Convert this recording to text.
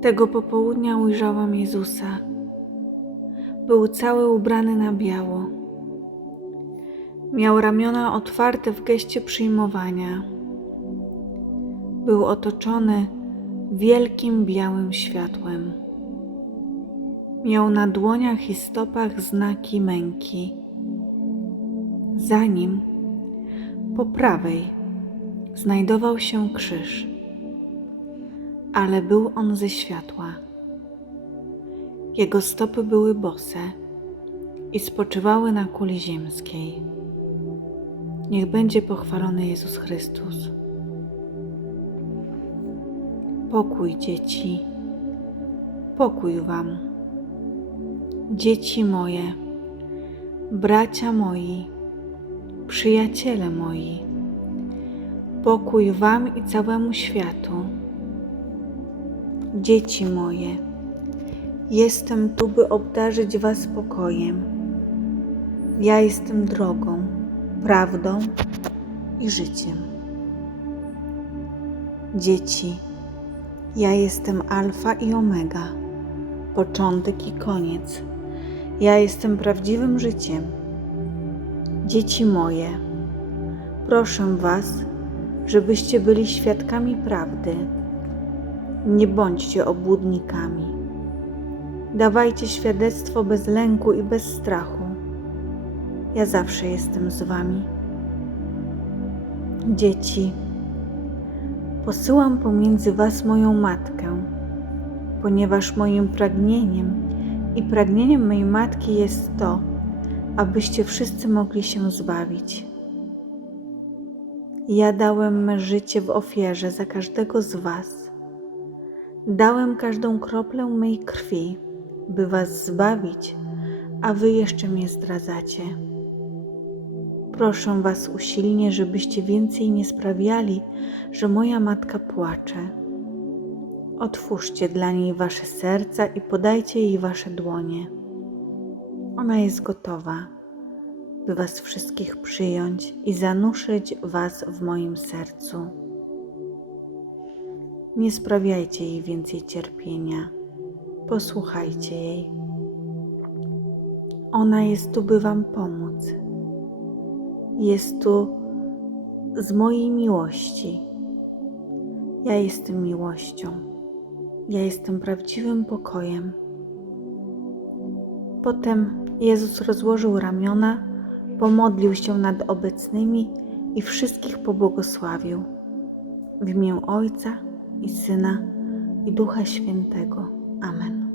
Tego popołudnia ujrzałam Jezusa. Był cały ubrany na biało. Miał ramiona otwarte w geście przyjmowania. Był otoczony wielkim białym światłem. Miał na dłoniach i stopach znaki męki. Za nim, po prawej, znajdował się krzyż, ale był on ze światła. Jego stopy były bose i spoczywały na kuli ziemskiej. Niech będzie pochwalony Jezus Chrystus. Pokój dzieci, pokój Wam. Dzieci moje, bracia moi, przyjaciele moi, pokój Wam i całemu światu. Dzieci moje, jestem tu, by obdarzyć Was spokojem. Ja jestem drogą, prawdą i życiem. Dzieci, ja jestem Alfa i Omega, początek i koniec. Ja jestem prawdziwym życiem. Dzieci moje, proszę Was, żebyście byli świadkami prawdy. Nie bądźcie obłudnikami. Dawajcie świadectwo bez lęku i bez strachu. Ja zawsze jestem z Wami. Dzieci, posyłam pomiędzy Was moją matkę, ponieważ moim pragnieniem i pragnieniem mojej matki jest to, abyście wszyscy mogli się zbawić. Ja dałem życie w ofierze za każdego z Was. Dałem każdą kroplę mej krwi, by Was zbawić, a Wy jeszcze mnie zdradzacie. Proszę Was usilnie, żebyście więcej nie sprawiali, że moja matka płacze. Otwórzcie dla niej Wasze serca i podajcie jej Wasze dłonie. Ona jest gotowa, by Was wszystkich przyjąć i zanurzyć Was w moim sercu. Nie sprawiajcie jej więcej cierpienia. Posłuchajcie jej. Ona jest tu, by Wam pomóc. Jest tu z mojej miłości. Ja jestem miłością. Ja jestem prawdziwym pokojem. Potem Jezus rozłożył ramiona, pomodlił się nad obecnymi i wszystkich pobłogosławił. W imię Ojca i Syna i Ducha Świętego. Amen.